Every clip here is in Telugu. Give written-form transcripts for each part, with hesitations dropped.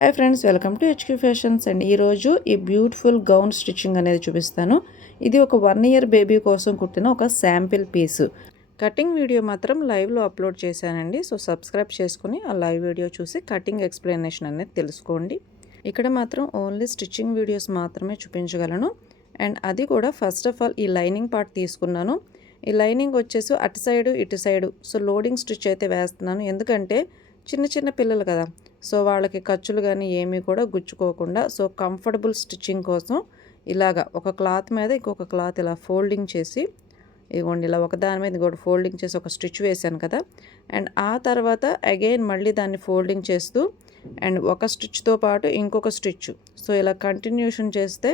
Hi friends, welcome to HQ fashions. And ఈరోజు ఈ బ్యూటిఫుల్ గౌన్ స్టిచ్చింగ్ అనేది చూపిస్తాను. ఇది ఒక 1 ఇయర్ బేబీ కోసం కుట్టిన ఒక శాంపిల్ పీసు. కటింగ్ వీడియో మాత్రం లైవ్లో అప్లోడ్ చేశానండి. సో సబ్స్క్రైబ్ చేసుకుని ఆ లైవ్ వీడియో చూసి కటింగ్ ఎక్స్ప్లెనేషన్ అనేది తెలుసుకోండి. ఇక్కడ మాత్రం ఓన్లీ స్టిచ్చింగ్ వీడియోస్ మాత్రమే చూపించగలను. అండ్ అది కూడా ఫస్ట్ ఆఫ్ ఆల్ ఈ లైనింగ్ పార్ట్ తీసుకున్నాను. ఈ లైనింగ్ వచ్చేసి అటు సైడు ఇటు సైడు సో లోడింగ్ స్టిచ్ అయితే వేస్తున్నాను. ఎందుకంటే చిన్న చిన్న పిల్లలు కదా, సో వాళ్ళకి ఖర్చులు కానీ ఏమీ కూడా గుచ్చుకోకుండా సో కంఫర్టబుల్ స్టిచ్చింగ్ కోసం ఇలాగా ఒక క్లాత్ మీద ఇంకొక క్లాత్ ఇలా ఫోల్డింగ్ చేసి, ఇదిగోండి ఇలా ఒకదాని మీద ఇంకోటి ఫోల్డింగ్ చేసి ఒక స్టిచ్ వేసాను కదా. అండ్ ఆ తర్వాత అగైన్ మళ్ళీ దాన్ని ఫోల్డింగ్ చేస్తూ అండ్ ఒక స్టిచ్తో పాటు ఇంకొక స్టిచ్, సో ఇలా కంటిన్యూషన్ చేస్తే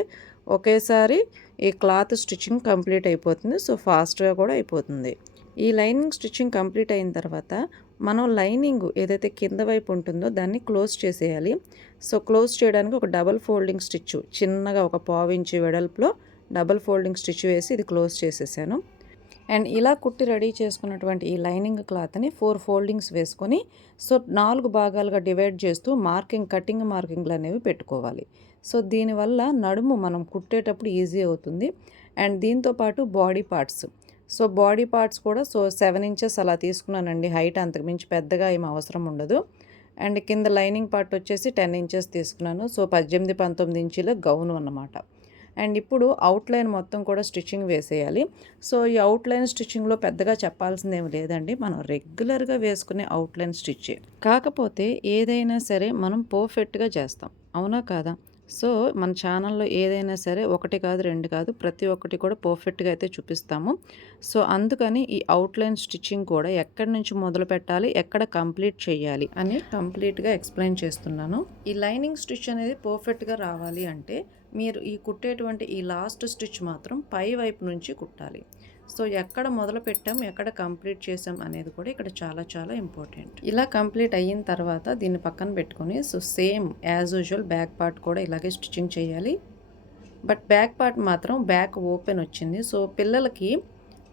ఒకేసారి ఈ క్లాత్ స్టిచ్చింగ్ కంప్లీట్ అయిపోతుంది. సో ఫాస్ట్గా కూడా అయిపోతుంది. ఈ లైనింగ్ స్టిచ్చింగ్ కంప్లీట్ అయిన తర్వాత మనం లైనింగ్ ఏదైతే కింద వైపు ఉంటుందో దాన్ని క్లోజ్ చేసేయాలి. సో క్లోజ్ చేయడానికి ఒక డబల్ ఫోల్డింగ్ స్టిచ్ చిన్నగా ఒక పావించి వెడల్పులో డబల్ ఫోల్డింగ్ స్టిచ్ వేసి ఇది క్లోజ్ చేసేసాను. అండ్ ఇలా కుట్టి రెడీ చేసుకున్నటువంటి ఈ లైనింగ్ క్లాత్ని 4 ఫోల్డింగ్స్ వేసుకొని సో 4 భాగాలుగా డివైడ్ చేస్తూ కటింగ్ మార్కింగ్లు అనేవి పెట్టుకోవాలి. సో దీనివల్ల నడుము మనం కుట్టేటప్పుడు ఈజీ అవుతుంది. అండ్ దీంతోపాటు body parts, so body parts కూడా సో 7 ఇంచెస్ అలా తీసుకున్నానండి. హైట్ అంతకుమించి పెద్దగా ఏం అవసరం ఉండదు. అండ్ కింద లైనింగ్ పార్ట్ వచ్చేసి 10 ఇంచెస్ తీసుకున్నాను. సో 18-19 ఇంచుల గౌను అన్నమాట. అండ్ ఇప్పుడు అవుట్లైన్ మొత్తం కూడా స్టిచ్చింగ్ వేసేయాలి. సో ఈ అవుట్లైన్ స్టిచ్చింగ్లో పెద్దగా చెప్పాల్సింది ఏమి లేదండి, మనం రెగ్యులర్గా వేసుకునే అవుట్లైన్ స్టిచ్చే. కాకపోతే ఏదైనా సరే మనం పర్ఫెక్ట్గా చేస్తాం, అవునా కాదా? సో మన ఛానల్లో ఏదైనా సరే 1 కాదు 2 కాదు ప్రతి ఒక్కటి కూడా పర్ఫెక్ట్గా అయితే చూపిస్తాము. సో అందుకని ఈ అవుట్లైన్ స్టిచ్చింగ్ కూడా ఎక్కడి నుంచి మొదలు పెట్టాలి, ఎక్కడ కంప్లీట్ చేయాలి అని కంప్లీట్గా ఎక్స్ప్లెయిన్ చేస్తున్నాను. ఈ లైనింగ్ స్టిచ్ అనేది పర్ఫెక్ట్గా రావాలి అంటే మీరు ఈ కుట్టేటువంటి ఈ లాస్ట్ స్టిచ్ మాత్రం పై వైపు నుంచి కుట్టాలి. సో ఎక్కడ మొదలు పెట్టాం, ఎక్కడ కంప్లీట్ చేసాం అనేది కూడా ఇక్కడ చాలా చాలా ఇంపార్టెంట్. ఇలా కంప్లీట్ అయిన తర్వాత దీన్ని పక్కన పెట్టుకొని so same as usual back part కూడా ఇలాగే స్టిచ్చింగ్ చేయాలి. బట్ బ్యాక్ పార్ట్ మాత్రం బ్యాక్ ఓపెన్ వచ్చింది. సో పిల్లలకి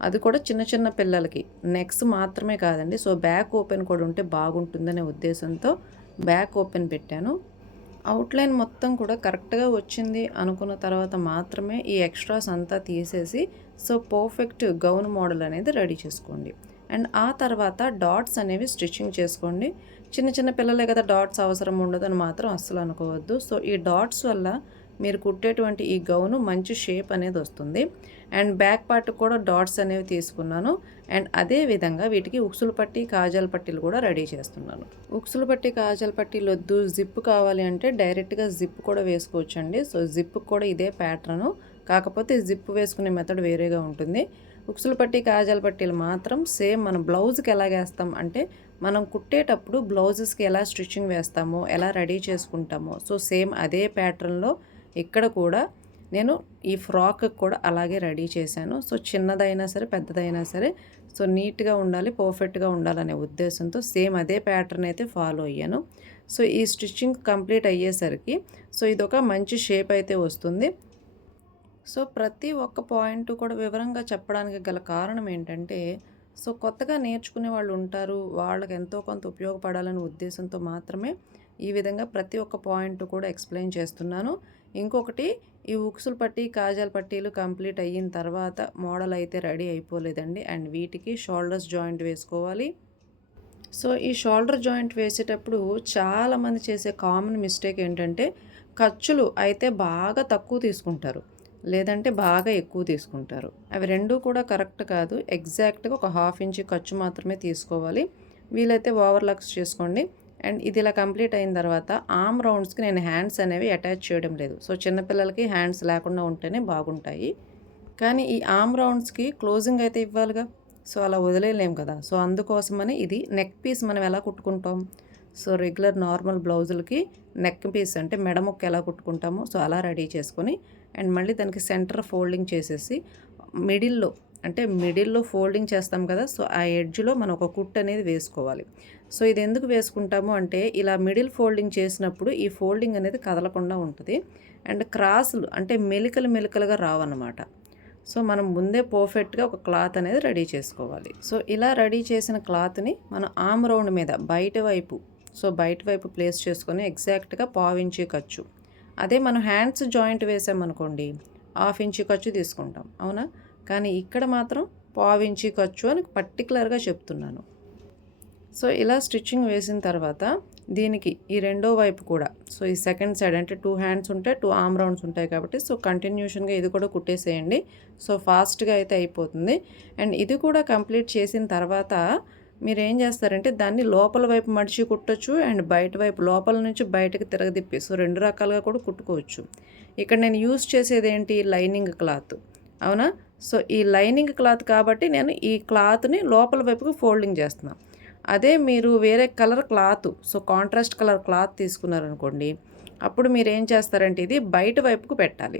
అది కూడా చిన్న చిన్న పిల్లలకి నెక్స్ మాత్రమే కాదండి, సో బ్యాక్ ఓపెన్ కూడా ఉంటే బాగుంటుందనే ఉద్దేశంతో బ్యాక్ ఓపెన్ పెట్టాను. అవుట్లైన్ మొత్తం కూడా కరెక్ట్గా వచ్చింది అనుకున్న తర్వాత మాత్రమే ఈ ఎక్స్ట్రాస్ అంతా తీసేసి సో పర్ఫెక్ట్ గౌన్ మోడల్ అనేది రెడీ చేసుకోండి. అండ్ ఆ తర్వాత డాట్స్ అనేవి స్టిచ్చింగ్ చేసుకోండి. చిన్న చిన్న పిల్లలే కదా, డాట్స్ అవసరం ఉండదు అని మాత్రం అస్సలు అనుకోవద్దు. సో ఈ డాట్స్ వల్ల మీరు కుట్టేటువంటి ఈ గౌను మంచి షేప్ అనేది వస్తుంది. అండ్ బ్యాక్ పార్ట్ కూడా డాట్స్ అనేవి తీసుకున్నాను. అండ్ అదే విధంగా వీటికి ఉక్సులు పట్టి కాజాల పట్టీలు కూడా రెడీ చేస్తున్నాను. ఉక్సులు పట్టి కాజాల పట్టీలు వద్దు, జిప్ కావాలి అంటే డైరెక్ట్గా జిప్ కూడా వేసుకోవచ్చండి. సో జిప్ కూడా ఇదే ప్యాటర్ను, కాకపోతే జిప్ వేసుకునే మెథడ్ వేరేగా ఉంటుంది. ఉక్సులు పట్టి కాజాల పట్టీలు మాత్రం సేమ్ మనం బ్లౌజ్కి ఎలా వేస్తాం అంటే మనం కుట్టేటప్పుడు బ్లౌజెస్కి ఎలా స్టిచ్చింగ్ వేస్తామో ఎలా రెడీ చేసుకుంటామో సో సేమ్ అదే ప్యాటర్న్లో ఇక్కడ కూడా నేను ఈ ఫ్రాక్ కూడా అలాగే రెడీ చేశాను. సో చిన్నదైనా సరే పెద్దదైనా సరే సో నీట్గా ఉండాలి, పర్ఫెక్ట్గా ఉండాలనే ఉద్దేశంతో సేమ్ అదే ప్యాటర్న్ అయితే ఫాలో అయ్యాను. సో ఈ స్టిచ్చింగ్ కంప్లీట్ అయ్యేసరికి సో ఇదొక మంచి షేప్ అయితే వస్తుంది. సో ప్రతి ఒక్క పాయింట్ కూడా వివరంగా చెప్పడానికి గల కారణం ఏంటంటే సో కొత్తగా నేర్చుకునే వాళ్ళు ఉంటారు, వాళ్ళకి ఎంతో కొంత ఉపయోగపడాలనే ఉద్దేశంతో మాత్రమే ఈ విధంగా ప్రతి ఒక్క పాయింట్ కూడా ఎక్స్ప్లెయిన్ చేస్తున్నాను. ఇంకొకటి, ఈ ఉక్సులు పట్టి కాజాల పట్టీలు కంప్లీట్ అయిన తర్వాత మోడల్ అయితే రెడీ అయిపోలేదండి. అండ్ వీటికి షోల్డర్స్ జాయింట్ వేసుకోవాలి. సో ఈ షోల్డర్ జాయింట్ వేసేటప్పుడు చాలామంది చేసే కామన్ మిస్టేక్ ఏంటంటే ఖర్చులు అయితే బాగా తక్కువ తీసుకుంటారు, లేదంటే బాగా ఎక్కువ తీసుకుంటారు. అవి రెండూ కూడా కరెక్ట్ కాదు. ఎగ్జాక్ట్గా ఒక 1/2 ఇంచ్ ఖర్చు మాత్రమే తీసుకోవాలి. వీలైతే ఓవర్లాక్స్ చేసుకోండి. అండ్ ఇది ఇలా కంప్లీట్ అయిన తర్వాత ఆర్మ్ రౌండ్స్కి నేను హ్యాండ్స్ అనేవి అటాచ్ చేయడం లేదు. సో చిన్నపిల్లలకి హ్యాండ్స్ లేకుండా ఉంటేనే బాగుంటాయి. కానీ ఈ ఆర్మ్ రౌండ్స్కి క్లోజింగ్ అయితే ఇవ్వాలిగా, సో అలా వదిలేయలేం కదా. సో అందుకోసమని ఇది నెక్ పీస్ మనం ఎలా కుట్టుకుంటాం, సో రెగ్యులర్ నార్మల్ బ్లౌజులకి నెక్ పీస్ అంటే మెడముక్క ఎలా కుట్టుకుంటామో సో అలా రెడీ చేసుకొని అండ్ మళ్ళీ దానికి సెంటర్ ఫోల్డింగ్ చేసేసి మిడిల్లో ఫోల్డింగ్ చేస్తాం కదా, సో ఆ ఎడ్జ్లో మనం ఒక కుట్ అనేది వేసుకోవాలి. సో ఇది ఎందుకు వేసుకుంటాము అంటే ఇలా మిడిల్ ఫోల్డింగ్ చేసినప్పుడు ఈ ఫోల్డింగ్ అనేది కదలకుండా ఉంటుంది. అండ్ క్రాసులు అంటే మెలికలుగా రావన్నమాట. సో మనం ముందే పర్ఫెక్ట్గా ఒక క్లాత్ అనేది రెడీ చేసుకోవాలి. సో ఇలా రెడీ చేసిన క్లాత్ని మనం ఆర్మ్ రౌండ్ మీద బయట వైపు సో బయట వైపు ప్లేస్ చేసుకొని ఎగ్జాక్ట్గా 1/2 ఇంచీ ఖర్చు. అదే మనం హ్యాండ్స్ జాయింట్ వేసామనుకోండి 1/2 ఇంచీ ఖర్చు తీసుకుంటాం, అవునా? కానీ ఇక్కడ మాత్రం 1/2 ఇంచీ ఖర్చు అని పర్టికులర్గా చెప్తున్నాను. సో ఇలా స్టిచ్చింగ్ వేసిన తర్వాత దీనికి ఈ రెండో వైపు కూడా సో ఈ సెకండ్ సైడ్ అంటే 2 హ్యాండ్స్ ఉంటాయి, 2 ఆర్మ్ రౌండ్స్ ఉంటాయి కాబట్టి సో కంటిన్యూషన్గా ఇది కూడా కుట్టేసేయండి. సో ఫాస్ట్గా అయితే అయిపోతుంది. అండ్ ఇది కూడా కంప్లీట్ చేసిన తర్వాత మీరు ఏం చేస్తారంటే దాన్ని లోపల వైపు మడిచి కుట్టచ్చు అండ్ బయట వైపు లోపల నుంచి బయటకు తిరగదిప్పి సో 2 రకాలుగా కూడా కుట్టుకోవచ్చు. ఇక్కడ నేను యూజ్ చేసేది ఏంటి, లైనింగ్ క్లాత్, అవునా? సో ఈ లైనింగ్ క్లాత్ కాబట్టి నేను ఈ క్లాత్ని లోపల వైపుకు ఫోల్డింగ్ చేస్తున్నాను. అదే మీరు వేరే colour cloth so contrast colour cloth తీసుకున్నారనుకోండి, అప్పుడు మీరు ఏం చేస్తారంటే ఇది బయట వైపుకు పెట్టాలి.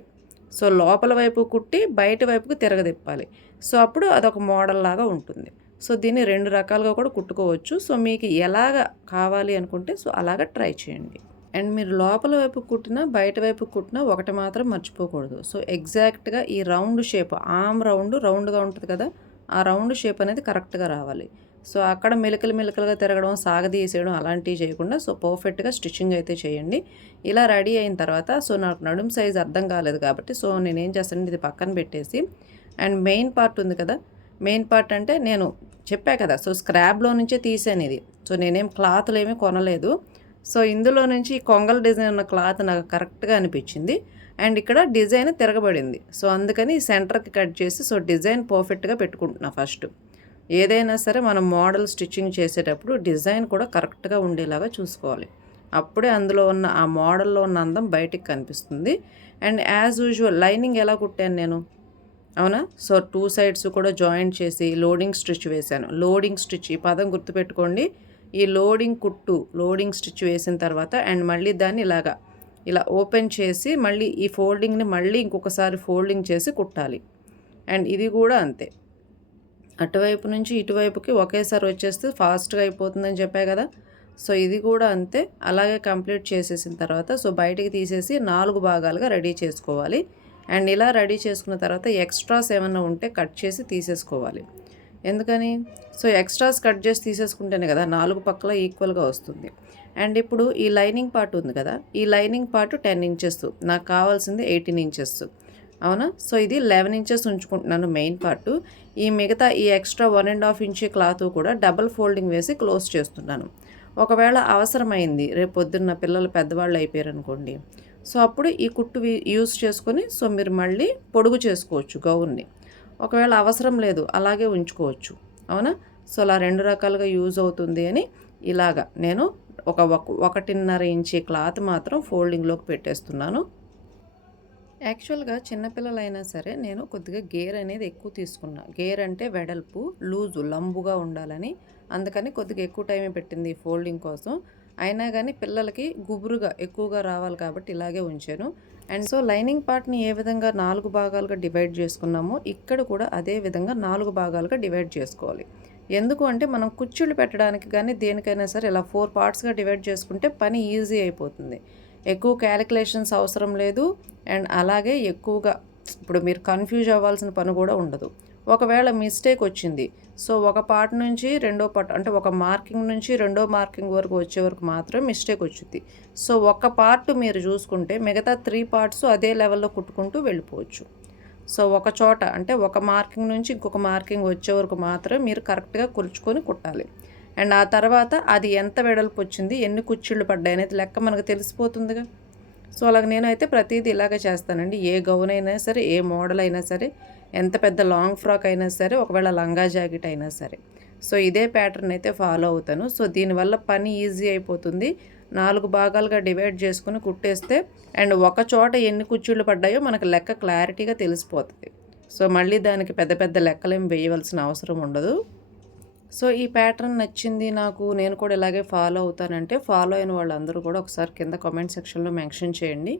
సో లోపల వైపు కుట్టి బయట వైపుకు తిరగదిప్పాలి. సో అప్పుడు అదొక మోడల్ లాగా ఉంటుంది. సో దీన్ని 2 రకాలుగా కూడా కుట్టుకోవచ్చు. సో మీకు ఎలాగ కావాలి అనుకుంటే సో అలాగ ట్రై చేయండి. అండ్ మీరు లోపల వైపు కుట్టినా బయట వైపు కుట్టినా ఒకటి మాత్రం మర్చిపోకూడదు. సో ఎగ్జాక్ట్గా ఈ రౌండ్ షేప్ ఆర్మ్ రౌండ్గా ఉంటుంది కదా, ఆ రౌండ్ షేప్ అనేది కరెక్ట్గా రావాలి. సో అక్కడ మెలికలుగా తిరగడం సాగదీసేయడం అలాంటివి చేయకుండా సో పర్ఫెక్ట్గా స్టిచ్చింగ్ అయితే చేయండి. ఇలా రెడీ అయిన తర్వాత సో నాకు నడుము సైజ్ అర్థం కాలేదు కాబట్టి సో నేనేం చేస్తానంటే ఇది పక్కన పెట్టేసి అండ్ మెయిన్ పార్ట్ ఉంది కదా, మెయిన్ పార్ట్ అంటే నేను చెప్పా కదా సో స్క్రాబ్లో నుంచే తీసాను ఇది. సో నేనేం క్లాత్లు ఏమీ కొనలేదు. సో ఇందులో నుంచి ఈ కొంగల డిజైన్ ఉన్న క్లాత్ నాకు కరెక్ట్గా అనిపించింది. అండ్ ఇక్కడ డిజైన్ తిరగబడింది. సో అందుకని సెంటర్కి కట్ చేసి సో డిజైన్ పర్ఫెక్ట్గా పెట్టుకుంటున్నా. ఫస్ట్ ఏదైనా సరే మనం మోడల్ స్టిచ్చింగ్ చేసేటప్పుడు డిజైన్ కూడా కరెక్ట్గా ఉండేలాగా చూసుకోవాలి. అప్పుడే అందులో ఉన్న ఆ మోడల్లో ఉన్న అందం బయటికి కనిపిస్తుంది. అండ్ యాజ్ యూజువల్ లైనింగ్ ఎలా కుట్టాను నేను, అవునా? సో 2 సైడ్స్ కూడా జాయింట్ చేసి లోడింగ్ స్టిచ్ వేశాను. లోడింగ్ స్టిచ్ ఈ పదం గుర్తుపెట్టుకోండి. ఈ లోడింగ్ స్టిచ్ వేసిన తర్వాత అండ్ మళ్ళీ దాన్ని ఇలా ఓపెన్ చేసి మళ్ళీ ఈ ఫోల్డింగ్ని మళ్ళీ ఇంకొకసారి ఫోల్డింగ్ చేసి కుట్టాలి. అండ్ ఇది కూడా అంతే, అటువైపు నుంచి ఇటువైపుకి ఒకేసారి వచ్చేస్తే ఫాస్ట్గా అయిపోతుందని చెప్పా కదా. సో ఇది కూడా అంతే, అలాగే కంప్లీట్ చేసేసిన తర్వాత సో బయటికి తీసేసి 4 భాగాలుగా రెడీ చేసుకోవాలి. అండ్ ఇలా రెడీ చేసుకున్న తర్వాత ఎక్స్ట్రాస్ ఏమైనా ఉంటే కట్ చేసి తీసేసుకోవాలి. ఎందుకని, సో ఎక్స్ట్రాస్ కట్ చేసి తీసేసుకుంటేనే కదా 4 పక్కల ఈక్వల్గా వస్తుంది. అండ్ ఇప్పుడు ఈ లైనింగ్ పార్ట్ ఉంది కదా, ఈ లైనింగ్ పార్ట్ 10 ఇంచెస్, నాకు కావాల్సింది 18 ఇంచెస్, అవునా? సో ఇది 11 ఇంచెస్ ఉంచుకుంటున్నాను మెయిన్ పార్ట్. ఈ మిగతా ఈ ఎక్స్ట్రా 1.5 ఇంచ్ క్లాత్ కూడా డబల్ ఫోల్డింగ్ వేసి క్లోజ్ చేస్తున్నాను. ఒకవేళ అవసరమైంది రేపు పొద్దున్న పిల్లలు పెద్దవాళ్ళు అయిపోయారు అనుకోండి, సో అప్పుడు ఈ కుట్టు యూస్ చేసుకొని సో మీరు మళ్ళీ పొడుగు చేసుకోవచ్చు గౌన్ని. ఒకవేళ అవసరం లేదు అలాగే ఉంచుకోవచ్చు, అవునా? సో అలా 2 రకాలుగా యూజ్ అవుతుంది అని ఇలాగా నేను 1.5 ఇంచ్ క్లాత్ మాత్రం ఫోల్డింగ్లోకి పెట్టేస్తున్నాను. యాక్చువల్గా చిన్నపిల్లలైనా సరే నేను కొద్దిగా గేర్ అనేది ఎక్కువ తీసుకున్నా. గేర్ అంటే వెడల్పు, లూజు, లంబుగా ఉండాలని, అందుకని కొద్దిగా ఎక్కువ టైమే పెట్టింది ఈ ఫోల్డింగ్ కోసం. అయినా కానీ పిల్లలకి గుబురుగా ఎక్కువగా రావాలి కాబట్టి ఇలాగే ఉంచాను. అండ్ సో లైనింగ్ పార్ట్ని ఏ విధంగా 4 భాగాలుగా డివైడ్ చేసుకున్నామో ఇక్కడ కూడా అదే విధంగా 4 భాగాలుగా డివైడ్ చేసుకోవాలి. ఎందుకు అంటే మనం కుచ్చుళ్ళు పెట్టడానికి కానీ దేనికైనా సరే ఇలా 4 పార్ట్స్గా డివైడ్ చేసుకుంటే పని ఈజీ అయిపోతుంది. ఎక్కువ క్యాలిక్యులేషన్స్ అవసరం లేదు. అండ్ అలాగే ఎక్కువగా ఇప్పుడు మీరు కన్ఫ్యూజ్ అవ్వాల్సిన పని కూడా ఉండదు. ఒకవేళ మిస్టేక్ వచ్చింది సో ఒక పార్ట్ నుంచి రెండో పార్ట్ అంటే ఒక మార్కింగ్ నుంచి రెండో మార్కింగ్ వరకు వచ్చే వరకు మాత్రం మిస్టేక్ వచ్చింది. సో ఒక పార్ట్ మీరు చూసుకుంటే మిగతా 3 పార్ట్స్ అదే లెవెల్లో కుట్టుకుంటూ వెళ్ళిపోవచ్చు. సో ఒక చోట అంటే ఒక మార్కింగ్ నుంచి ఇంకొక మార్కింగ్ వచ్చే వరకు మాత్రం మీరు కరెక్ట్గా కొలుచుకొని కుట్టాలి. అండ్ ఆ తర్వాత అది ఎంత వెడల్పు వచ్చింది, ఎన్ని కుచ్చిళ్ళు పడ్డాయి అనేది లెక్క మనకు తెలిసిపోతుందిగా. సో అలాగ నేనైతే ప్రతిదీ ఇలాగే చేస్తానండి. ఏ గౌన్ అయినా సరే, ఏ మోడల్ అయినా సరే, ఎంత పెద్ద లాంగ్ ఫ్రాక్ అయినా సరే, ఒకవేళ లంగా జాకెట్ అయినా సరే, సో ఇదే ప్యాటర్న్ అయితే ఫాలో అవుతాను. సో దీనివల్ల పని ఈజీ అయిపోతుంది. 4 భాగాలుగా డివైడ్ చేసుకుని కుట్టేస్తే అండ్ ఒక చోట ఎన్ని కుచ్చిళ్ళు పడ్డాయో మనకు లెక్క క్లారిటీగా తెలిసిపోతుంది. సో మళ్ళీ దానికి పెద్ద పెద్ద లెక్కలేం వేయవలసిన అవసరం ఉండదు. సో ఈ ప్యాటర్న్ నచ్చింది నాకు, నేను కూడా ఇలాగే ఫాలో అవుతానంటే ఫాలో అయిన వాళ్ళందరూ కూడా ఒకసారి కింద కామెంట్ సెక్షన్లో మెన్షన్ చేయండి.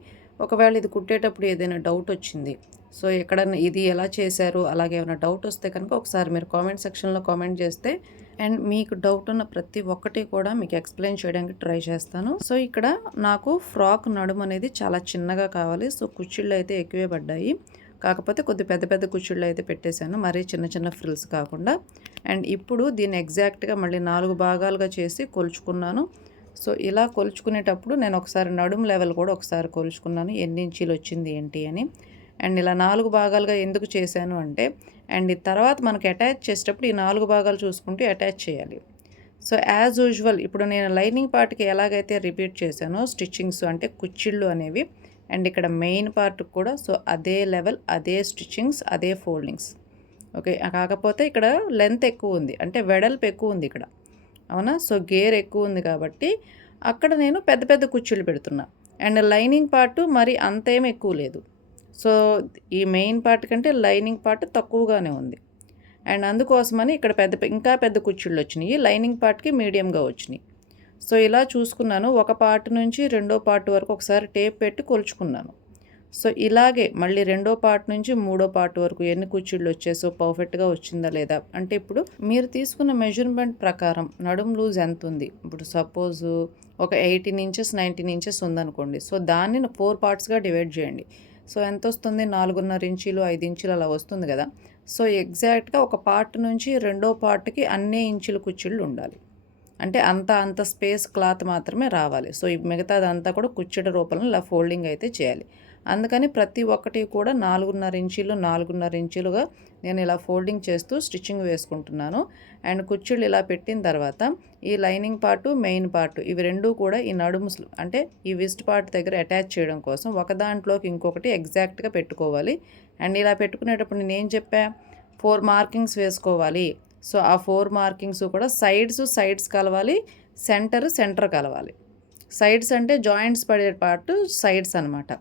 ఒకవేళ ఇది కుట్టేటప్పుడు ఏదైనా డౌట్ వచ్చింది, సో ఎక్కడన్నా ఇది ఎలా చేశారు అలాగే ఏమైనా డౌట్ వస్తే కనుక ఒకసారి మీరు కామెంట్ సెక్షన్లో కామెంట్ చేస్తే అండ్ మీకు డౌట్ ఉన్న ప్రతి ఒక్కటి కూడా మీకు ఎక్స్ప్లెయిన్ చేయడానికి ట్రై చేస్తాను. సో ఇక్కడ నాకు ఫ్రాక్ నడుము అనేది చాలా చిన్నగా కావాలి. సో కుచ్చిళ్ళు అయితే ఎక్కువే పడ్డాయి, కాకపోతే కొద్ది పెద్ద పెద్ద కుచ్చిళ్ళు అయితే పెట్టేశాను, మరీ చిన్న చిన్న ఫ్రిల్స్ కాకుండా. అండ్ ఇప్పుడు దీన్ని ఎగ్జాక్ట్గా మళ్ళీ 4 భాగాలుగా చేసి కొలుచుకున్నాను. సో ఇలా కొలుచుకునేటప్పుడు నేను ఒకసారి నడుము లెవెల్ కూడా ఒకసారి కొలుచుకున్నాను, ఎన్ని ఇంచీలు వచ్చింది ఏంటి అని. అండ్ ఇలా 4 భాగాలుగా ఎందుకు చేశాను అంటే, అండ్ తర్వాత మనకి అటాచ్ చేసేటప్పుడు ఈ 4 భాగాలు చూసుకుంటూ అటాచ్ చేయాలి. సో యాజ్ యూజువల్ ఇప్పుడు నేను లైనింగ్ పార్ట్కి ఎలాగైతే రిపీట్ చేశానో స్టిచ్చింగ్స్ అంటే కుచ్చిళ్ళు అనేవి, అండ్ ఇక్కడ మెయిన్ పార్ట్కి కూడా సో అదే లెవెల్, అదే స్టిచ్చింగ్స్, అదే ఫోల్డింగ్స్. ఓకే, కాకపోతే ఇక్కడ లెంత్ ఎక్కువ ఉంది, అంటే వెడల్పు ఎక్కువ ఉంది ఇక్కడ, అవునా. సో గేర్ ఎక్కువ ఉంది కాబట్టి అక్కడ నేను పెద్ద పెద్ద కుచ్చిళ్ళు పెడుతున్నా. అండ్ లైనింగ్ పార్ట్ మరి అంతేం ఎక్కువ లేదు. సో ఈ మెయిన్ పార్ట్ కంటే లైనింగ్ పార్ట్ తక్కువగానే ఉంది. అండ్ అందుకోసమని ఇక్కడ ఇంకా పెద్ద కుచ్చిళ్ళు వచ్చినాయి, లైనింగ్ పార్ట్కి మీడియంగా వచ్చినాయి. సో ఇలా చూసుకున్నాను. ఒక పార్ట్ నుంచి రెండో పార్ట్ వరకు ఒకసారి టేప్ పెట్టి కొలుచుకున్నాను. సో ఇలాగే మళ్ళీ రెండో పార్ట్ నుంచి మూడో పార్ట్ వరకు ఎన్ని కుచ్చిళ్ళు వచ్చేసో పర్ఫెక్ట్గా వచ్చిందా లేదా అంటే, ఇప్పుడు మీరు తీసుకున్న మెజర్మెంట్ ప్రకారం నడుము లూజ్ ఎంత ఉంది, ఇప్పుడు సపోజ్ ఒక 18 ఇంచెస్ 19 ఇంచెస్ ఉందనుకోండి. సో దాన్ని 4 పార్ట్స్గా డివైడ్ చేయండి. సో ఎంత వస్తుంది, 4.5 ఇంచీలు 5 ఇంచులు అలా వస్తుంది కదా. సో ఎగ్జాక్ట్గా ఒక పార్ట్ నుంచి రెండో పార్ట్కి అన్నే ఇంచులు కుచ్చిళ్ళు ఉండాలి, అంటే అంత స్పేస్ క్లాత్ మాత్రమే రావాలి. సో మిగతాదంతా కూడా కుచ్చిళ్ళ రూపంలో ఇలా ఫోల్డింగ్ అయితే చేయాలి. అందుకని ప్రతి ఒక్కటి కూడా 4.5 ఇంచులుగా నేను ఇలా ఫోల్డింగ్ చేస్తూ స్టిచ్చింగ్ వేసుకుంటున్నాను. అండ్ కుచ్చిళ్ళు ఇలా పెట్టిన తర్వాత ఈ లైనింగ్ పార్టు, మెయిన్ పార్టు ఇవి రెండూ కూడా ఈ నడుము అంటే ఈ విస్ట్ పార్ట్ దగ్గర అటాచ్ చేయడం కోసం ఒక దాంట్లోకి ఇంకొకటి ఎగ్జాక్ట్గా పెట్టుకోవాలి. అండ్ ఇలా పెట్టుకునేటప్పుడు నేను ఏం చెప్పా, 4 మార్కింగ్స్ వేసుకోవాలి. సో ఆ 4 మార్కింగ్స్ కూడా సైడ్స్ కలవాలి, సెంటర్ కలవాలి. సైడ్స్ అంటే జాయింట్స్ పడే పార్టు సైడ్స్ అనమాట,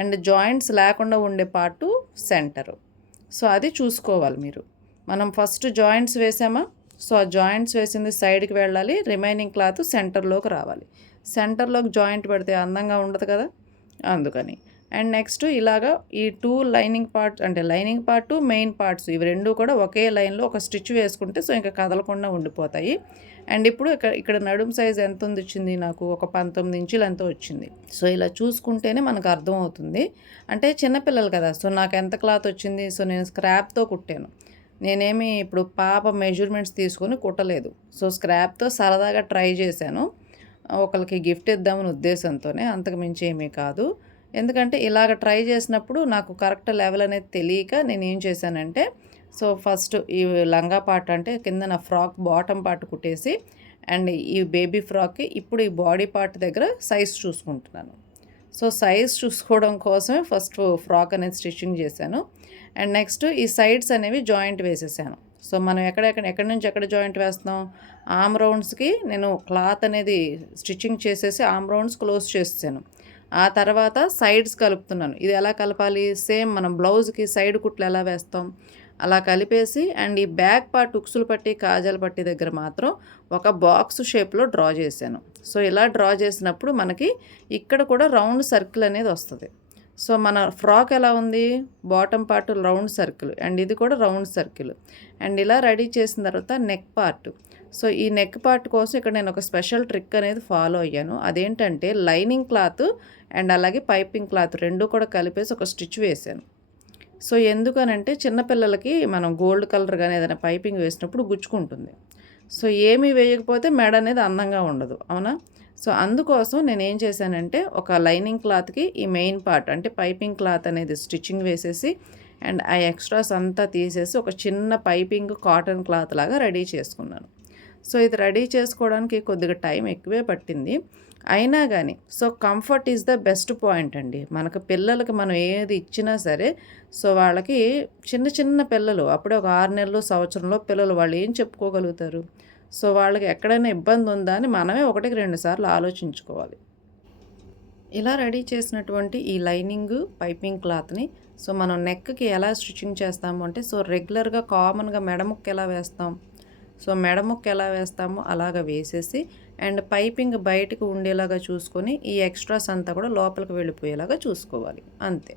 అండ్ జాయింట్స్ లేకుండా ఉండే పార్టు సెంటరు. సో అది చూసుకోవాలి మీరు. మనం ఫస్ట్ జాయింట్స్ వేసామా, సో ఆ జాయింట్స్ వేసింది సైడ్కి వెళ్ళాలి, రిమైనింగ్ క్లాత్ సెంటర్లోకి రావాలి. సెంటర్లోకి జాయింట్ పెడితే అందంగా ఉండదు కదా, అందుకని. అండ్ నెక్స్ట్ ఇలాగా ఈ 2 లైనింగ్ పార్ట్స్ అంటే లైనింగ్ పార్టు, మెయిన్ పార్ట్స్ ఇవి రెండూ కూడా ఒకే లైన్లో ఒక స్టిచ్ వేసుకుంటే సో ఇంకా కదలకుండా ఉండిపోతాయి. అండ్ ఇప్పుడు ఇక్కడ నడుము సైజ్ ఎంత వచ్చింది నాకు, ఒక 19 ఇంచులు ఎంతో వచ్చింది. సో ఇలా చూసుకుంటేనే మనకు అర్థమవుతుంది. అంటే చిన్నపిల్లలు కదా, సో నాకు ఎంత క్లాత్ వచ్చింది, సో నేను స్క్రాప్తో కుట్టాను. నేనేమి ఇప్పుడు పాప మెజర్మెంట్స్ తీసుకొని కుట్టలేదు. సో స్క్రాప్తో సరదాగా ట్రై చేశాను, ఒకరికి గిఫ్ట్ ఇద్దామని ఉద్దేశంతోనే, అంతకు మించి ఏమీ కాదు. ఎందుకంటే ఇలాగ ట్రై చేసినప్పుడు నాకు కరెక్ట్ లెవెల్ అనేది తెలియక నేను ఏం చేశానంటే, సో ఫస్ట్ ఈ లంగా పార్ట్ అంటే కింద నా ఫ్రాక్ బాటమ్ పార్ట్ కుట్టేసి, అండ్ ఈ బేబీ ఫ్రాక్కి ఇప్పుడు ఈ బాడీ పార్ట్ దగ్గర సైజ్ చూసుకుంటున్నాను. సో సైజ్ చూసుకోవడం కోసమే ఫస్ట్ ఫ్రాక్ అనేది స్టిచ్చింగ్ చేశాను. అండ్ నెక్స్ట్ ఈ సైడ్స్ అనేవి జాయింట్ వేసేసాను. సో మనం ఎక్కడి నుంచి ఎక్కడ జాయింట్ వేస్తున్నాం, ఆమ్ రౌండ్స్కి నేను క్లాత్ అనేది స్టిచ్చింగ్ చేసేసి ఆమ్ రౌండ్స్ క్లోజ్ చేసాను. ఆ తర్వాత సైడ్స్ కలుపుతున్నాను. ఇది ఎలా కలపాలి, సేమ్ మనం బ్లౌజ్కి సైడ్ కుట్లు ఎలా వేస్తాం అలా కలిపేసి, అండ్ ఈ బ్యాక్ పార్ట్ ఉక్సులు పట్టి కాజాల పట్టి దగ్గర మాత్రం ఒక బాక్స్ షేప్లో డ్రా చేశాను. సో ఇలా డ్రా చేసినప్పుడు మనకి ఇక్కడ కూడా రౌండ్ సర్కిల్ అనేది వస్తుంది. సో మన ఫ్రాక్ ఎలా ఉంది, bottom part round circle, and ఇది కూడా రౌండ్ సర్కిల్. అండ్ ఇలా రెడీ చేసిన తర్వాత నెక్ పార్ట్. సో ఈ నెక్ పార్ట్ కోసం ఇక్కడ నేను ఒక స్పెషల్ ట్రిక్ అనేది ఫాలో అయ్యాను. అదేంటంటే లైనింగ్ క్లాత్ అండ్ అలాగే పైపింగ్ క్లాత్ రెండు కూడా కలిపేసి ఒక స్టిచ్ వేసాను. సో ఎందుకనంటే చిన్నపిల్లలకి మనం గోల్డ్ కలర్ కానీ ఏదైనా పైపింగ్ వేసినప్పుడు గుచ్చుకుంటుంది. సో ఏమీ వేయకపోతే మెడ అనేది అందంగా ఉండదు, అవునా. సో అందుకోసం నేను ఏం చేశానంటే ఒక లైనింగ్ క్లాత్కి ఈ మెయిన్ పార్ట్ అంటే పైపింగ్ క్లాత్ అనేది స్టిచ్చింగ్ వేసేసి, అండ్ ఆ ఎక్స్ట్రాస్ అంతా తీసేసి ఒక చిన్న పైపింగ్ కాటన్ క్లాత్ లాగా రెడీ చేసుకున్నాను. సో ఇది రెడీ చేసుకోవడానికి కొద్దిగా టైం ఎక్కువే పట్టింది, అయినా కానీ so comfort is the best point అండి. మనకు పిల్లలకి మనం ఏది ఇచ్చినా సరే, సో వాళ్ళకి చిన్న పిల్లలు అప్పుడే ఒక 6 నెలలు సంవత్సరంలో పిల్లలు వాళ్ళు ఏం చెప్పుకోగలుగుతారు. సో వాళ్ళకి ఎక్కడైనా ఇబ్బంది ఉందా అని మనమే 1-2 సార్లు ఆలోచించుకోవాలి. ఇలా రెడీ చేసినటువంటి ఈ లైనింగ్ పైపింగ్ క్లాత్ని సో మనం నెక్కి ఎలా స్టిచ్చింగ్ చేస్తాము అంటే, సో రెగ్యులర్గా కామన్గా మెడముక్కు ఎలా వేస్తాం, సో మెడముక్కు ఎలా వేస్తామో అలాగ వేసేసి, అండ్ పైపింగ్ బయటకు ఉండేలాగా చూసుకొని ఈ ఎక్స్ట్రాస్ అంతా కూడా లోపలికి వెళ్ళిపోయేలాగా చూసుకోవాలి, అంతే.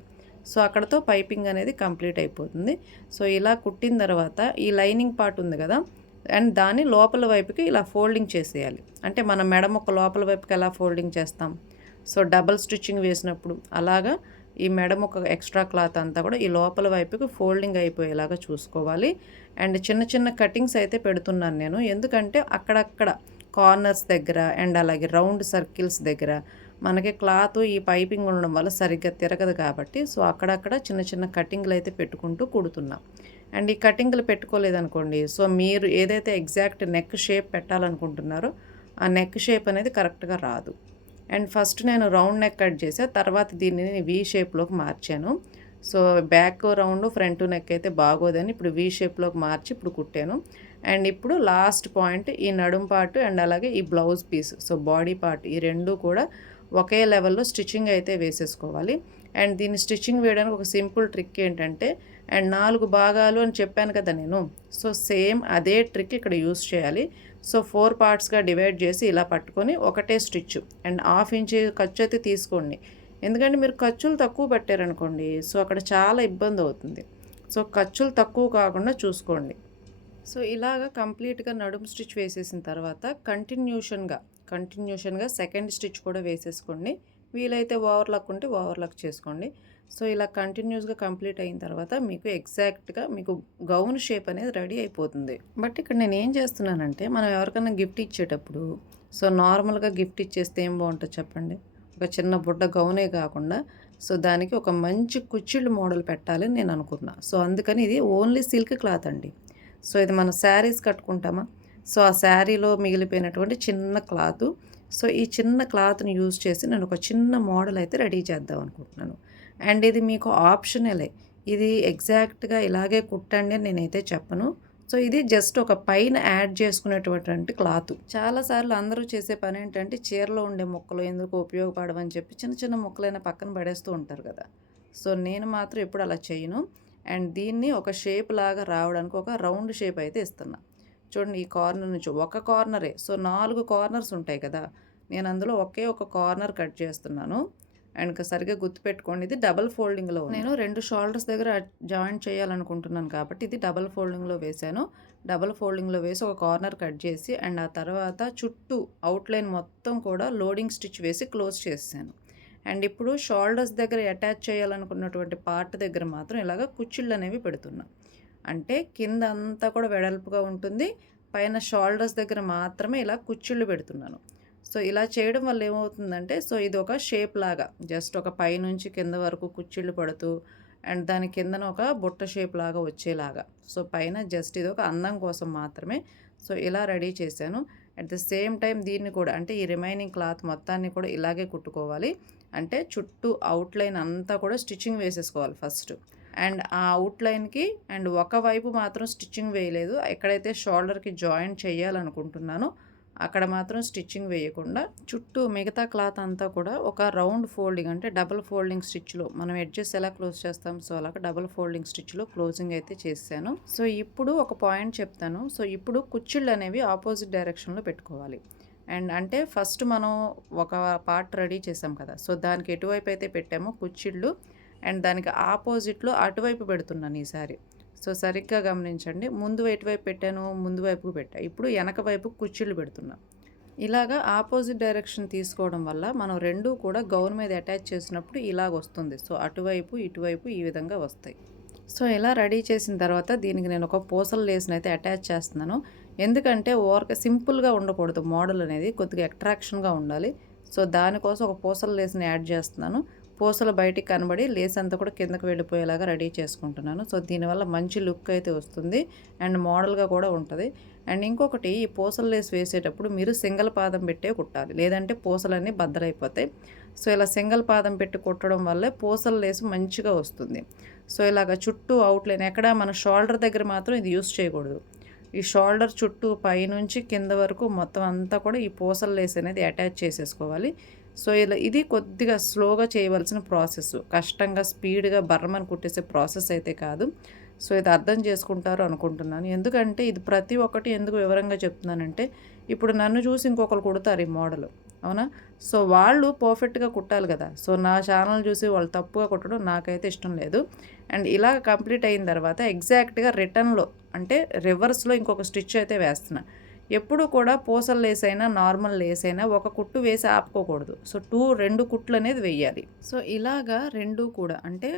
సో అక్కడతో పైపింగ్ అనేది కంప్లీట్ అయిపోతుంది. సో ఇలా కుట్టిన తర్వాత ఈ లైనింగ్ పార్ట్ ఉంది కదా, అండ్ దాన్ని లోపల వైపుకి ఇలా ఫోల్డింగ్ చేసేయాలి. అంటే మనం మెడముక్క లోపల వైపుకి ఎలా ఫోల్డింగ్ చేస్తాం, సో డబల్ స్టిచ్చింగ్ వేసినప్పుడు అలాగా ఈ మెడముక్క ఎక్స్ట్రా క్లాత్ అంతా కూడా ఈ లోపల వైపుకి ఫోల్డింగ్ అయిపోయేలాగా చూసుకోవాలి. అండ్ చిన్న కటింగ్స్ అయితే పెడుతున్నాను నేను, ఎందుకంటే అక్కడక్కడ కార్నర్స్ దగ్గర అండ్ అలాగే రౌండ్ సర్కిల్స్ దగ్గర మనకి క్లాత్ ఈ పైపింగ్ ఉండడం వల్ల సరిగ్గా తిరగదు కాబట్టి సో అక్కడక్కడ చిన్న చిన్న కటింగ్లు అయితే పెట్టుకుంటూ కుడుతున్నాం. అండ్ ఈ కటింగ్లు పెట్టుకోలేదనుకోండి సో మీరు ఏదైతే ఎగ్జాక్ట్ నెక్ షేప్ పెట్టాలనుకుంటున్నారో ఆ నెక్ షేప్ అనేది కరెక్ట్గా రాదు. అండ్ ఫస్ట్ నేను రౌండ్ నెక్ కట్ చేసా, తర్వాత దీనిని వీ షేప్లోకి మార్చాను. So back round front neck అయితే బాగోదని ఇప్పుడు వీ షేప్లోకి మార్చి ఇప్పుడు కుట్టాను. అండ్ ఇప్పుడు లాస్ట్ పాయింట్ ఈ నడుం పార్ట్ అండ్ అలాగే ఈ blouse piece so body part ఈ రెండు కూడా ఒకే లెవెల్లో స్టిచ్చింగ్ అయితే వేసేసుకోవాలి. అండ్ దీన్ని స్టిచ్చింగ్ వేయడానికి ఒక సింపుల్ ట్రిక్ ఏంటంటే అండ్ 4 భాగాలు అని చెప్పాను కదా నేను, సో సేమ్ అదే ట్రిక్ ఇక్కడ యూస్ చేయాలి. సో 4 పార్ట్స్గా డివైడ్ చేసి ఇలా పట్టుకొని ఒకటే స్టిచ్ అండ్ 1/2 ఇంచ్ ఖర్చు అయితే తీసుకోండి. ఎందుకంటే మీరు ఖర్చులు తక్కువ పెట్టారనుకోండి సో అక్కడ చాలా ఇబ్బంది అవుతుంది. సో ఖర్చులు తక్కువ కాకుండా చూసుకోండి. సో ఇలాగ కంప్లీట్గా నడుము స్టిచ్ వేసేసిన తర్వాత కంటిన్యూషన్గా సెకండ్ స్టిచ్ కూడా వేసేసుకోండి. వీలైతే ఓవర్లాక్ ఉంటే ఓవర్లాక్ చేసుకోండి. సో ఇలా కంటిన్యూస్గా కంప్లీట్ అయిన తర్వాత మీకు ఎగ్జాక్ట్గా మీకు గౌన్ షేప్ అనేది రెడీ అయిపోతుంది. బట్ ఇక్కడ నేను ఏం చేస్తున్నానంటే మనం ఎవరికైనా గిఫ్ట్ ఇచ్చేటప్పుడు సో నార్మల్గా గిఫ్ట్ ఇచ్చేస్తే ఏం బాగుంటుంది చెప్పండి, ఒక చిన్న బుడ్డ గౌనే కాకుండా సో దానికి ఒక మంచి కుచ్చిళ్ళు మోడల్ పెట్టాలని నేను అనుకున్నా. సో అందుకని ఇది ఓన్లీ సిల్క్ క్లాత్ అండి. సో ఇది మనం శారీస్ కట్టుకుంటామా, సో ఆ శారీలో మిగిలిపోయినటువంటి చిన్న క్లాత్, సో ఈ చిన్న క్లాత్ని యూజ్ చేసి నేను ఒక చిన్న మోడల్ అయితే రెడీ చేద్దాం అనుకుంటున్నాను. అండ్ ఇది మీకు ఆప్షనలే, ఇది ఎగ్జాక్ట్గా ఇలాగే కుట్టండి అని నేనైతే చెప్పను. సో ఇది జస్ట్ ఒక పైన యాడ్ చేసుకునేటువంటి క్లాత్. చాలాసార్లు అందరూ చేసే పని ఏంటంటే చీరలో ఉండే ముక్కలు ఎందుకు ఉపయోగపడవని చెప్పి చిన్న చిన్న ముక్కలైనా పక్కన పడేస్తూ ఉంటారు కదా. సో నేను మాత్రం ఎప్పుడు అలా చేయను. అండ్ దీన్ని ఒక షేప్ లాగా రావడానికి ఒక రౌండ్ షేప్ అయితే ఇస్తున్నా. చూడండి ఈ కార్నర్ నుంచి ఒక కార్నరే, సో 4 కార్నర్స్ ఉంటాయి కదా, నేను అందులో ఒకే ఒక కార్నర్ కట్ చేస్తున్నాను. అండ్ సరిగ్గా గుర్తుపెట్టుకోండి ఇది డబల్ ఫోల్డింగ్లో నేను 2 షోల్డర్స్ దగ్గర జాయింట్ చేయాలనుకుంటున్నాను కాబట్టి ఇది డబల్ ఫోల్డింగ్లో వేసాను. డబల్ ఫోల్డింగ్లో వేసి ఒక కార్నర్ కట్ చేసి అండ్ ఆ తర్వాత చుట్టూ అవుట్లైన్ మొత్తం కూడా లోడింగ్ స్టిచ్ వేసి క్లోజ్ చేసాను. అండ్ ఇప్పుడు షోల్డర్స్ దగ్గర అటాచ్ చేయాలనుకున్నటువంటి పార్ట్ దగ్గర మాత్రం ఇలాగ కుచ్చిళ్ళు అనేవి పెడుతున్నా. అంటే కింద అంతా కూడా వెడల్పుగా ఉంటుంది, పైన షోల్డర్స్ దగ్గర మాత్రమే ఇలా కుచ్చిళ్ళు పెడుతున్నాను. సో ఇలా చేయడం వల్ల ఏమవుతుందంటే సో ఇది ఒక షేప్ లాగా జస్ట్ ఒక పైనుంచి కింద వరకు కుచ్చిళ్ళు పడుతూ అండ్ దాని కిందన ఒక బుట్ట షేప్ లాగా వచ్చేలాగా, సో పైన జస్ట్ ఇది ఒక అందం కోసం మాత్రమే. సో ఇలా రెడీ చేశాను. అట్ ద సేమ్ టైం దీన్ని కూడా అంటే ఈ రిమైనింగ్ క్లాత్ మొత్తాన్ని కూడా ఇలాగే కుట్టుకోవాలి. అంటే చుట్టూ అవుట్లైన్ అంతా కూడా స్టిచ్చింగ్ వేసేసుకోవాలి ఫస్ట్. అండ్ ఆ అవుట్లైన్కి అండ్ ఒకవైపు మాత్రం స్టిచ్చింగ్ వేయలేదు, ఎక్కడైతే షోల్డర్కి జాయింట్ చేయాలనుకుంటున్నానో అక్కడ మాత్రం స్టిచ్చింగ్ వేయకుండా చుట్టూ మిగతా క్లాత్ అంతా కూడా ఒక రౌండ్ ఫోల్డింగ్ అంటే డబుల్ ఫోల్డింగ్ స్టిచ్లో మనం ఎడ్జెస్ ఎలా క్లోజ్ చేస్తాం సో అలాగ డబుల్ ఫోల్డింగ్ స్టిచ్లో క్లోజింగ్ అయితే చేశాను. సో ఇప్పుడు ఒక పాయింట్ చెప్తాను. సో ఇప్పుడు కుచ్చిళ్ళు అనేవి ఆపోజిట్ డైరెక్షన్లో పెట్టుకోవాలి. అండ్ అంటే ఫస్ట్ మనం ఒక పార్ట్ రెడీ చేసాం కదా, సో దానికి ఎటువైపు అయితే పెట్టామో కుచ్చిళ్ళు అండ్ దానికి ఆపోజిట్లో అటువైపు పెడుతున్నాను ఈసారి. సో సరిగ్గా గమనించండి, ముందు ఎటువైపు పెట్టాను, ముందు వైపుకు పెట్టాను, ఇప్పుడు వెనక వైపు కుచ్చిళ్ళు పెడుతున్నా. ఇలాగా ఆపోజిట్ డైరెక్షన్ తీసుకోవడం వల్ల మనం రెండూ కూడా గౌన్ మీద అటాచ్ చేసినప్పుడు ఇలాగ వస్తుంది. సో అటువైపు ఇటువైపు ఈ విధంగా వస్తాయి. సో ఇలా రెడీ చేసిన తర్వాత దీనికి నేను ఒక పూసల లేస్ని అయితే అటాచ్ చేస్తున్నాను. ఎందుకంటే ఓవర్గా సింపుల్గా ఉండకూడదు, మోడల్ అనేది కొద్దిగా అట్రాక్షన్గా ఉండాలి. సో దానికోసం ఒక పూసల లేస్ని యాడ్ చేస్తున్నాను. పూసలు బయటికి కనబడి లేస్ అంతా కూడా కిందకు వెళ్ళిపోయేలాగా రెడీ చేసుకుంటున్నాను. సో దీనివల్ల మంచి లుక్ అయితే వస్తుంది అండ్ మోడల్గా కూడా ఉంటుంది. అండ్ ఇంకొకటి ఈ పూసల లేస్ వేసేటప్పుడు మీరు సింగిల్ పాదం పెట్టే కుట్టాలి, లేదంటే పూసలన్నీ బద్దలైపోతాయి. సో ఇలా సింగిల్ పాదం పెట్టి కుట్టడం వల్లే పూసల లేసు మంచిగా వస్తుంది. సో ఇలాగ చుట్టూ అవుట్లైన్ ఎక్కడ మన షోల్డర్ దగ్గర మాత్రం ఇది యూస్ చేయకూడదు. ఈ షోల్డర్ చుట్టూ పైనుంచి కింద వరకు మొత్తం అంతా కూడా ఈ పూసల లేస్ అనేది అటాచ్ చేసేసుకోవాలి. సో ఇలా ఇది కొద్దిగా స్లోగా చేయవలసిన ప్రాసెస్, కష్టంగా స్పీడ్గా బర్రమని కుట్టేసే ప్రాసెస్ అయితే కాదు. సో ఇది అర్థం చేసుకుంటారు అనుకుంటున్నాను. ఎందుకంటే ఇది ప్రతి ఒక్కటి ఎందుకు వివరంగా చెప్తున్నానంటే ఇప్పుడు నన్ను చూసి ఇంకొకరు కుడతారు ఈ మోడల్, అవునా? సో వాళ్ళు పర్ఫెక్ట్గా కుట్టాలి కదా. సో నా ఛానల్ చూసి వాళ్ళు తప్పుగా కుట్టడం నాకైతే ఇష్టం లేదు. అండ్ ఇలా కంప్లీట్ అయిన తర్వాత ఎగ్జాక్ట్గా రిటర్న్లో అంటే రివర్స్లో ఇంకొక స్టిచ్ అయితే వేస్తున్నా. ఎప్పుడు కూడా పూసల లేస్ అయినా నార్మల్ లేస్ అయినా ఒక కుట్టు వేసి ఆపుకోకూడదు. సో 2 కుట్లు అనేది వెయ్యాలి. సో ఇలాగా రెండు కూడా అంటే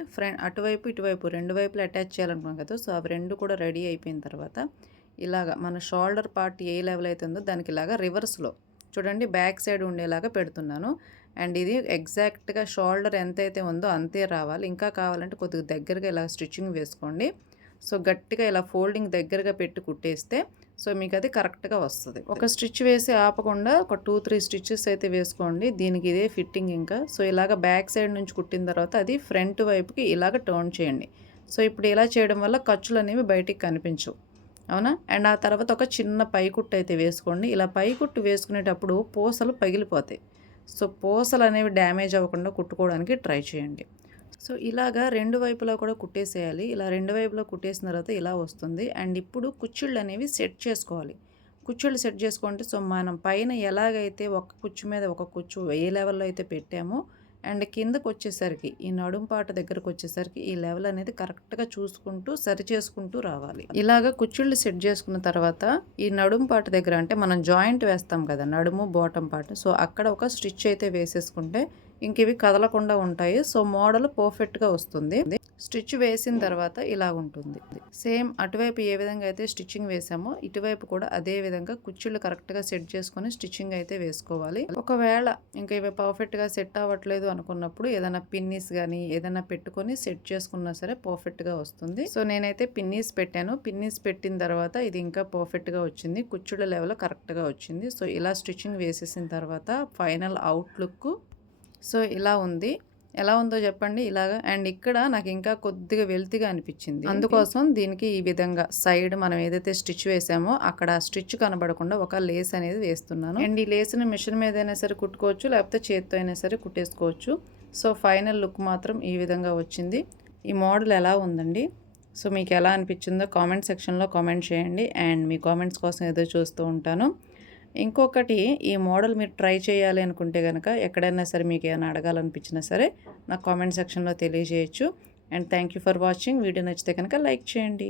అటువైపు ఇటువైపు రెండు వైపులు అటాచ్ చేయాలనుకున్నాం కదా. సో అవి రెండు కూడా రెడీ అయిపోయిన తర్వాత ఇలాగ మన షోల్డర్ పార్ట్ ఏ లెవెల్ అయితే ఉందో దానికి ఇలాగా రివర్స్లో చూడండి బ్యాక్ సైడ్ ఉండేలాగా పెడుతున్నాను. అండ్ ఇది ఎగ్జాక్ట్గా షోల్డర్ ఎంతైతే ఉందో అంతే రావాలి. ఇంకా కావాలంటే కొద్దిగా దగ్గరగా ఇలా స్టిచ్చింగ్ వేసుకోండి. సో గట్టిగా ఇలా ఫోల్డింగ్ దగ్గరగా పెట్టి కుట్టేస్తే సో మీకు అది కరెక్ట్గా వస్తుంది. ఒక స్టిచ్ వేసి ఆపకుండా ఒక 2-3 స్టిచ్చెస్ అయితే వేసుకోండి. దీనికి ఇదే ఫిట్టింగ్ ఇంకా. సో ఇలాగ బ్యాక్ సైడ్ నుంచి కుట్టిన తర్వాత అది ఫ్రంట్ వైపుకి ఇలాగ టర్న్ చేయండి. సో ఇప్పుడు ఇలా చేయడం వల్ల ఖర్చులు అనేవి బయటికి కనిపించవు, అవునా. అండ్ ఆ తర్వాత ఒక చిన్న పైకుట్టు అయితే వేసుకోండి. ఇలా పైకుట్టు వేసుకునేటప్పుడు పూసలు పగిలిపోతాయి. సో పూసలు అనేవి డ్యామేజ్ అవ్వకుండా కుట్టుకోవడానికి ట్రై చేయండి. సో ఇలాగా రెండు వైపులా కూడా కుట్టేసేయాలి. ఇలా రెండు వైపులా కుట్టేసిన తర్వాత ఇలా వస్తుంది. అండ్ ఇప్పుడు కుచ్చిళ్ళు అనేవి సెట్ చేసుకోవాలి. కుచ్చిళ్ళు సెట్ చేసుకుంటే సో మనం పైన ఎలాగైతే ఒక కుచ్చు మీద ఒక కుచ్చు ఏ లెవెల్లో అయితే పెట్టామో అండ్ కిందకు వచ్చేసరికి ఈ నడుం పాట దగ్గరకు వచ్చేసరికి ఈ లెవెల్ అనేది కరెక్ట్గా చూసుకుంటూ సరి చేసుకుంటూ రావాలి. ఇలాగ కుచ్చిళ్ళు సెట్ చేసుకున్న తర్వాత ఈ నడుం పాట దగ్గర అంటే మనం జాయింట్ వేస్తాం కదా నడుము బాటమ్ పార్ట్, సో అక్కడ ఒక స్టిచ్ అయితే వేసేసుకుంటే ఇంక ఇవి కదలకుండా ఉంటాయి. సో మోడల్ పర్ఫెక్ట్గా వస్తుంది. స్టిచ్ వేసిన తర్వాత ఇలా ఉంటుంది. సేమ్ అటువైపు ఏ విధంగా అయితే స్టిచ్చింగ్ వేసామో ఇటువైపు కూడా అదే విధంగా కుచ్చిళ్ళు కరెక్ట్గా సెట్ చేసుకొని స్టిచ్చింగ్ అయితే వేసుకోవాలి. ఒకవేళ ఇంకా ఇవి పర్ఫెక్ట్గా సెట్ అవ్వట్లేదు అనుకున్నప్పుడు ఏదైనా పిన్నీస్ కానీ ఏదైనా పెట్టుకొని సెట్ చేసుకున్నా సరే పర్ఫెక్ట్గా వస్తుంది. సో నేనైతే పిన్నీస్ పెట్టాను. పిన్నీస్ పెట్టిన తర్వాత ఇది ఇంకా పర్ఫెక్ట్గా వచ్చింది. కుచ్చిళ్ళ లెవెల్ కరెక్ట్గా వచ్చింది. సో ఇలా స్టిచ్చింగ్ వేసేసిన తర్వాత ఫైనల్ అవుట్లుక్ సో ఇలా ఉంది. ఎలా ఉందో చెప్పండి ఇలాగా. అండ్ ఇక్కడ నాకు ఇంకా కొద్దిగా వెల్తిగా అనిపించింది. అందుకోసం దీనికి ఈ విధంగా సైడ్ మనం ఏదైతే స్టిచ్ వేసామో అక్కడ స్టిచ్ కనబడకుండా ఒక లేస్ అనేది వేస్తున్నాను. అండ్ ఈ లేస్ని మిషన్ మీద అయినా సరే కుట్టుకోవచ్చు, లేకపోతే చేత్తో అయినా సరే కుట్టేసుకోవచ్చు. సో ఫైనల్ లుక్ మాత్రం ఈ విధంగా వచ్చింది. ఈ మోడల్ ఎలా ఉందండి? సో మీకు ఎలా అనిపించిందో కామెంట్ సెక్షన్లో కామెంట్ చేయండి. అండ్ మీ కామెంట్స్ కోసం ఎదురు చూస్తూ ఉంటాను. ఇంకొకటి ఈ మోడల్ మీరు ట్రై చేయాలి అనుకుంటే కనుక ఎక్కడైనా సరే మీకు ఏమైనా అడగాలనిపించినా సరే నాకు కామెంట్ సెక్షన్లో తెలియజేయచ్చు. And thank you for watching. Video నచ్చితే కనుక లైక్ చేయండి.